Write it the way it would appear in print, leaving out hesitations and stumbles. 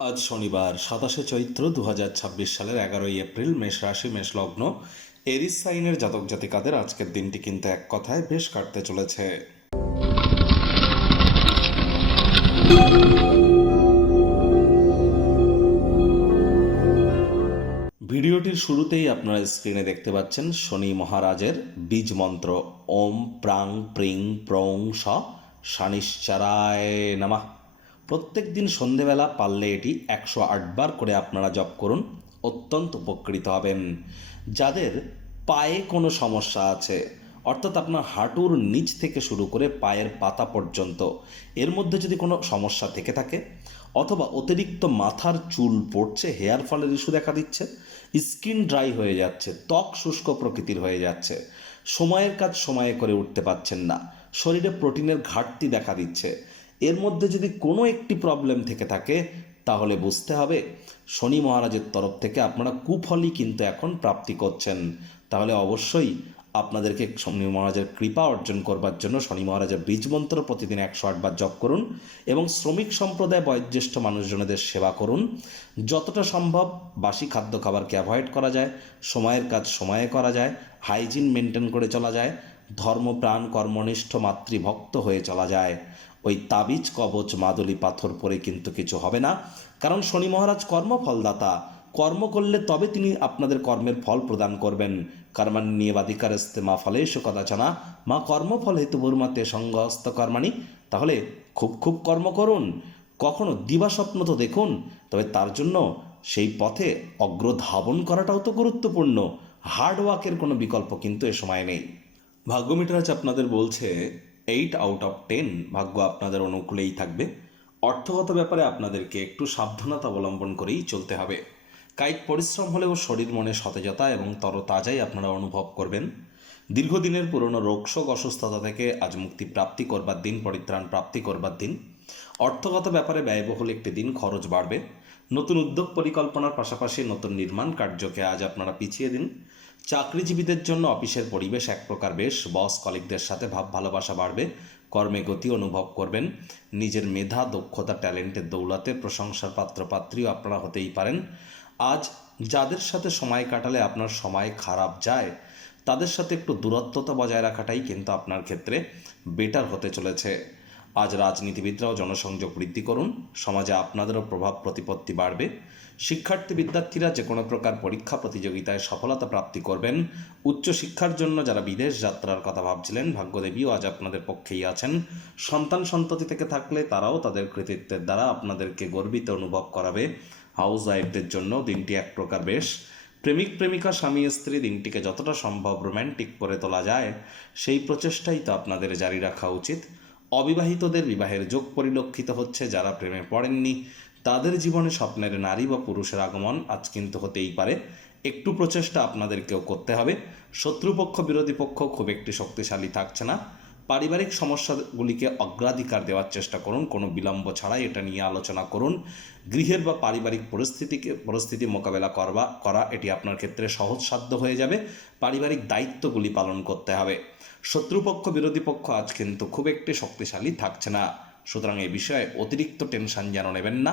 আজ শনিবার ২৭শে চৈত্র ২০২৬ সালের ১১ই এপ্রিল। মেষ রাশি, মেষ লগ্ন, এরিস সাইনের জাতক জাতিকাদের আজকের দিনটি কিন্তু এক কথায় বেশ কাটতে চলেছে। ভিডিওটির শুরুতেই আপনারা স্ক্রিনে দেখতে পাচ্ছেন শনি মহারাজের বীজ মন্ত্র ওম প্রাং প্রিং প্রং স শানিশ্চারায় নমঃ। প্রত্যেক দিন সন্ধেবেলা পারলে এটি ১০৮ বার করে আপনারা জপ করুন, অত্যন্ত উপকৃত হবেন। যাদের পায়ে কোনো সমস্যা আছে, অর্থাৎ আপনার হাঁটুর নিচ থেকে শুরু করে পায়ের পাতা পর্যন্ত এর মধ্যে যদি কোনো সমস্যা থেকে থাকে, অথবা অতিরিক্ত মাথার চুল পড়ছে, হেয়ার ফলের ইস্যু দেখা দিচ্ছে, স্কিন ড্রাই হয়ে যাচ্ছে, ত্বক শুষ্ক প্রকৃতির হয়ে যাচ্ছে, সময়ের কাজ সময়ে করে উঠতে পারছেন না, শরীরে প্রোটিনের ঘাটতি দেখা দিচ্ছে, এর মধ্যে যদি কোনো একটি প্রবলেম থেকে থাকে, তাহলে বুঝতে হবে শনি মহারাজের তরফ থেকে আপনারা কুফলই কিন্তু এখন প্রাপ্তি করছেন। তাহলে অবশ্যই আপনাদেরকে শনি মহারাজের কৃপা অর্জন করবার জন্য শনি মহারাজের বীজ মন্ত্র প্রতিদিন ১০৮ বার জপ করুন এবং শ্রমিক সম্প্রদায় বয়োজ্যেষ্ঠ মানুষজনদের সেবা করুন। যতটা সম্ভব বাসি খাদ্য খাবারকে অ্যাভয়েড করা যায়, সময়ের কাজ সময়ে করা যায়, হাইজিন মেনটেন করে চলা যায়, ধর্মপ্রাণ কর্মনিষ্ঠ মাতৃভক্ত হয়ে চলা যায়। ওই তাবিজ কবচ মাদুলি পাথর পরে কিন্তু কিছু হবে না, কারণ শনি মহারাজ কর্মফলদাতা। কর্ম করলে তবে তিনি আপনাদের কর্মের ফল প্রদান করবেন। কর্মাণ্যেবাধিকারস্তে মা ফলেষু কদাচন মা কর্মফল হেতুর্মাতে সঙ্গহস্ত কর্মাণি। তাহলে খুব খুব কর্ম করুন, কখনো দিবাস্বপ্ন তো দেখুন, তবে তার জন্য সেই পথে অগ্রধাবন করাটাও তো গুরুত্বপূর্ণ। হার্ডওয়ার্কের কোনো বিকল্প কিন্তু এ সময় নেই। ভাগ্য মিটার আজ আপনাদের বলছে 8/10, ভাগ্য আপনাদের অনুকূলেই থাকবে। অর্থগত ব্যাপারে আপনাদেরকে একটু সাবধানতা অবলম্বন করেই চলতে হবে। কায়িক পরিশ্রম হলেও শরীর মনে সতেজতা এবং তরতাজাই আপনারা অনুভব করবেন। দীর্ঘদিনের পুরনো রোগশোক অসুস্থতা থেকে আজ মুক্তি প্রাপ্তি করবার দিন, পরিত্রাণ প্রাপ্তি করবার দিন। অর্থগত ব্যাপারে ব্যয়বহুল একটি দিন, খরচ বাড়বে। নতুন উদ্যোগ পরিকল্পনার পাশাপাশি নতুন নির্মাণ কার্যকে আজ আপনারা পিছিয়ে দিন। চাকরিজীবীদের জন্য অফিসের পরিবেশ এক প্রকার বেশ, বস কলিগদের সাথে ভাব ভালোবাসা বাড়বে, কর্মে গতি অনুভব করবেন। নিজের মেধা, দক্ষতা, ট্যালেন্টের দৌলতে প্রশংসার পাত্রপাত্রীও আপনারা হতেই পারেন। আজ যাদের সাথে সময় কাটালে আপনার সময় খারাপ যায়, তাদের সাথে একটু দূরত্বতা বজায় রাখাটাই কিন্তু আপনার ক্ষেত্রে বেটার হতে চলেছে। আজ রাজনীতিবিদরাও জনসংযোগ বৃদ্ধি করুন, সমাজে আপনাদেরও প্রভাব প্রতিপত্তি বাড়বে। শিক্ষার্থী বিদ্যার্থীরা যে কোনো প্রকার পরীক্ষা প্রতিযোগিতায় সফলতা প্রাপ্তি করবেন। উচ্চশিক্ষার জন্য যারা বিদেশ যাত্রার কথা ভাবছিলেন, ভাগ্যদেবীও আজ আপনাদের পক্ষেই আছেন। সন্তান সন্ততি থেকে থাকলে তারাও তাদের কৃতিত্বের দ্বারা আপনাদেরকে গর্বিত অনুভব করাবে। হাউস ওয়াইফদের জন্য দিনটি এক প্রকার বেশ। প্রেমিক প্রেমিকা, স্বামী স্ত্রী দিনটিকে যতটা সম্ভব রোম্যান্টিক করে তোলা যায়, সেই প্রচেষ্টাই তো আপনাদের জারি রাখা উচিত। অবিবাহিতদের বিবাহের যোগ পরিলক্ষিত হচ্ছে। যারা প্রেমে পড়েননি, তাদের জীবনে স্বপ্নের নারী বা পুরুষের আগমন আজ কিন্তু হতেই পারে। একটু প্রচেষ্টা আপনাদেরকেও করতে হবে। শত্রুপক্ষ বিরোধী পক্ষ খুব একটি শক্তিশালী থাকছে না। পারিবারিক সমস্যাগুলিকে অগ্রাধিকার দেওয়ার চেষ্টা করুন, কোনো বিলম্ব ছাড়াই এটা নিয়ে আলোচনা করুন। গৃহের বা পারিবারিক পরিস্থিতি মোকাবেলা করা এটি আপনার ক্ষেত্রে সহজসাধ্য হয়ে যাবে। পারিবারিক দায়িত্বগুলি পালন করতে হবে। শত্রুপক্ষ বিরোধী পক্ষ আজ কিন্তু খুব একটি শক্তিশালী থাকছে না, সুতরাং এই বিষয়ে অতিরিক্ত টেনশন যেন নেবেন না।